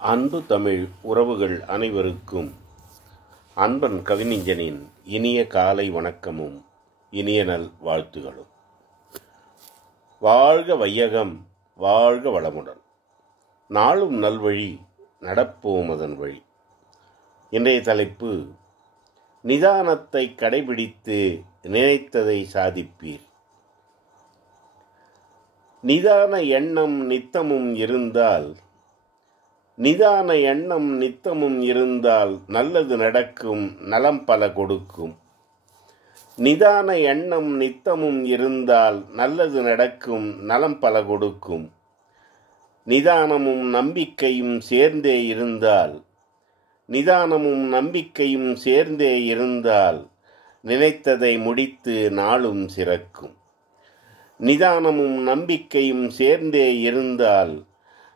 அன்பு தமிழ் உறவுகள் அனைவருக்கும் அன்பன் கவிஞனின் இனிய காலை வணக்கமும் இனிய நல் வாழ்த்துகளும். வாழ்க வையகம், வாழ்க வளமுடன், நாளும் நல்வழி நடப்போம் அதன் வழி. இன்றைய தலைப்பு: நிதானத்தை கடைபிடித்து நினைத்ததை சாதிப்பீர். நிதான எண்ணம் நித்தமும் இருந்தால் நல்லது நடக்கும், நலம் பல கொடுக்கும். நிதான எண்ணம் நித்தமும் இருந்தால் நல்லது நடக்கும், நலம் பல கொடுக்கும். நிதானமும் நம்பிக்கையும் சேர்ந்தே இருந்தால் நினைத்ததை முடித்து நாளும் சிறக்கும். நிதானமும் நம்பிக்கையும் சேர்ந்தே இருந்தால்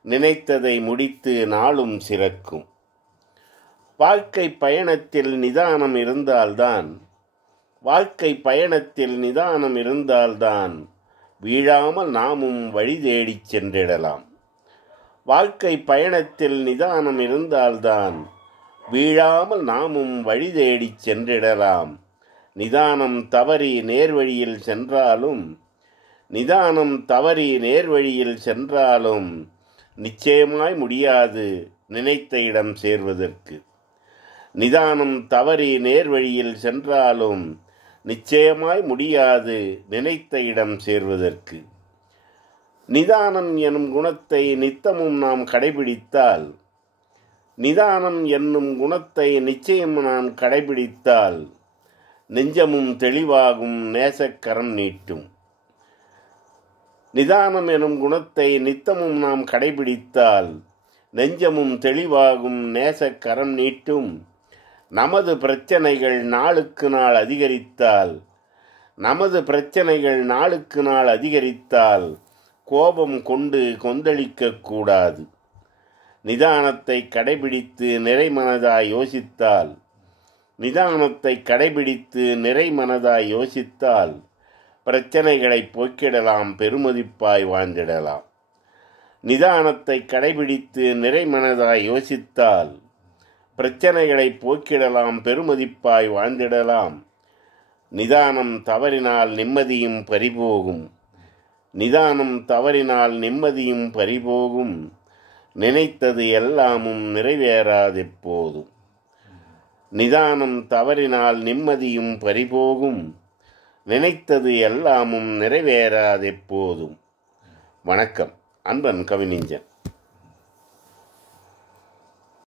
நினைத்ததை முடித்து நாளும் சிறக்கும். வாழ்க்கை பயணத்தில் நிதானம் இருந்தால்தான் வீழாமல் நாமும் வழி தேடிச் சென்றிடலாம். வாழ்க்கை பயணத்தில் நிதானம் இருந்தால்தான் வீழாமல் நாமும் வழி தேடிச் சென்றிடலாம். நிதானம் தவறி நேர்வழியில் சென்றாலும் நிச்சயமாய் முடியாது நினைத்த இடம் சேர்வதற்கு. நிதானம் தவறி நேர்வழியில் சென்றாலும் நிச்சயமாய் முடியாது நினைத்த இடம் சேர்வதற்கு. நிதானம் எனும் குணத்தை நித்தமும் நாம் கடைபிடித்தால், நெஞ்சமும் தெளிவாகும், நேசக்கரம் நீட்டும். நிதானம் எனும் குணத்தை நித்தமும் நாம் கடைபிடித்தால் நெஞ்சமும் தெளிவாகும், நேசக்கரம் நீட்டும். நமது பிரச்சனைகள் நாளுக்கு நாள் அதிகரித்தால் கோபம் கொண்டு கொந்தளிக்க கூடாது. நிதானத்தை கடைபிடித்து நிறைமனதாய் யோசித்தால் பிரச்சனைகளை போக்கிடலாம், பெருமதிப்பாய் வாழ்ந்திடலாம். நிதானத்தை கடைபிடித்து நிறைமனதாய் யோசித்தால் பிரச்சனைகளை போக்கிடலாம், பெருமதிப்பாய் வாழ்ந்திடலாம். நிதானம் தவறினால் நிம்மதியும் பறிபோகும். நினைத்தது எல்லாமும் நிறைவேறாதெப்போதும். நிதானம் தவறினால் நிம்மதியும் பறிபோகும். நினைத்தது எல்லாமும் நிறைவேறாதெப்போதும். வணக்கம். அன்பன் கவிஞன்.